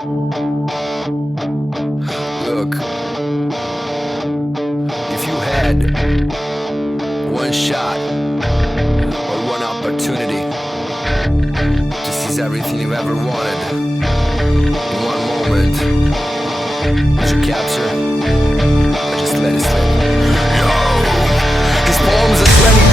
Look, if you had one shot or one opportunity to seize everything you've ever wanted in one moment, would you capture or just let it slip? Yo, his palms are sweaty,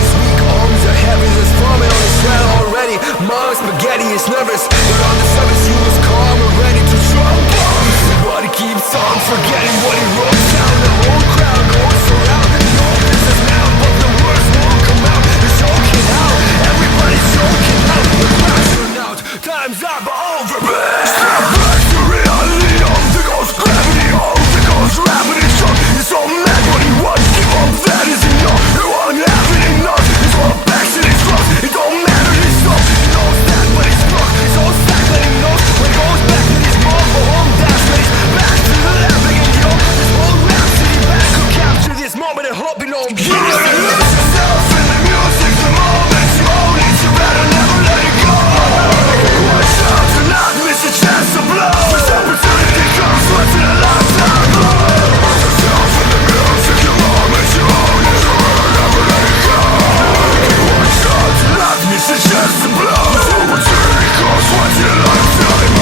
his weak arms are heavy, there's vomit on his sweat already. Mom's spaghetti is nervous, but on the surface he was calm and ready to drop bombs. But he keeps on forgetting what he wrote down. The whole crowd goes around. No business now, but the words won't come out. They're choking out, everybody's choking out. The crowd's run out, time's up, over. Step back to reality, on the ghost gravity, on the ghost gravity. He's so mad what he wants, give up, that is enough. He won't have it enough, he's all back to his drugs. It don't matter, he's stuck, he knows that but he's stuck. He's all stacked that he knows when he goes back to his mom for home. That's when he's back to the lab again, yo. This whole rap city back could capture this moment and hope you know him. You gotta lose yourself in the music, the moment you own it, you better never let it go. Watch out to not miss a chance to blow. This opportunity comes once in a lifetime. Lose yourself in the music, the moment you own it, you better never let it go. Watch out to not miss a chance to blow. This opportunity comes once in a lifetime.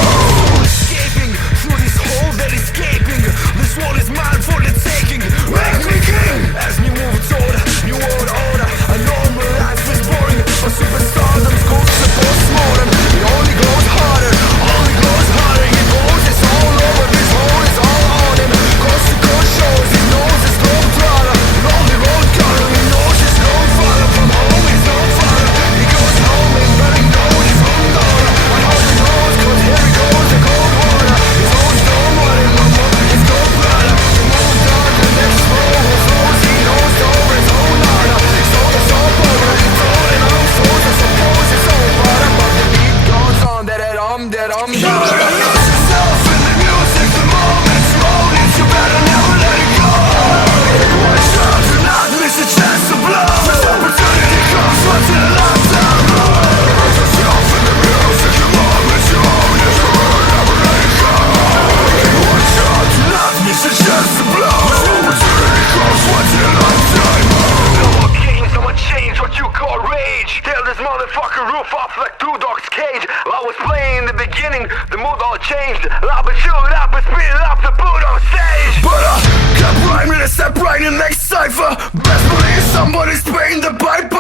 Escaping through this hole that escaping. This world is mine for the taking. Make me king as we move toward new world order. A normal life is boring, but superstardom's goes to postmortem. It only goes harder, only goes harder. He goes, it's all over. This hole is all on him. Coast to coast shows, his nose is no throttle. Lonely road cutter, he knows his no father. From home he's no father. He goes home and but he knows his own daughter. I hope he knows, cause here he goes, the cold water. His own don't want him no more, his gold brother. He moves on to the next flow, who flows, he knows over his own honor. So it's all over, he's all in on souls. I suppose it's all butter, but the beat goes on, that I'm you better lose yourself in the music, the moment you own it, you better never let it go. Watch out to not miss a chance to blow. This opportunity comes once in a lifetime. Lose yourself in the music, the moment you own it, you better never let it go. Watch out to not miss a chance to blow. This opportunity comes once in a lifetime. No more games, I'ma change what you call rage. Tear this motherfucker roof off like two dogs' cage. I was playing in the beginning, the mood all changed. Loud and shoot up and speed it up to put on stage. But kept rhyming and step right in the next cipher. Best believe somebody's paying the pipe.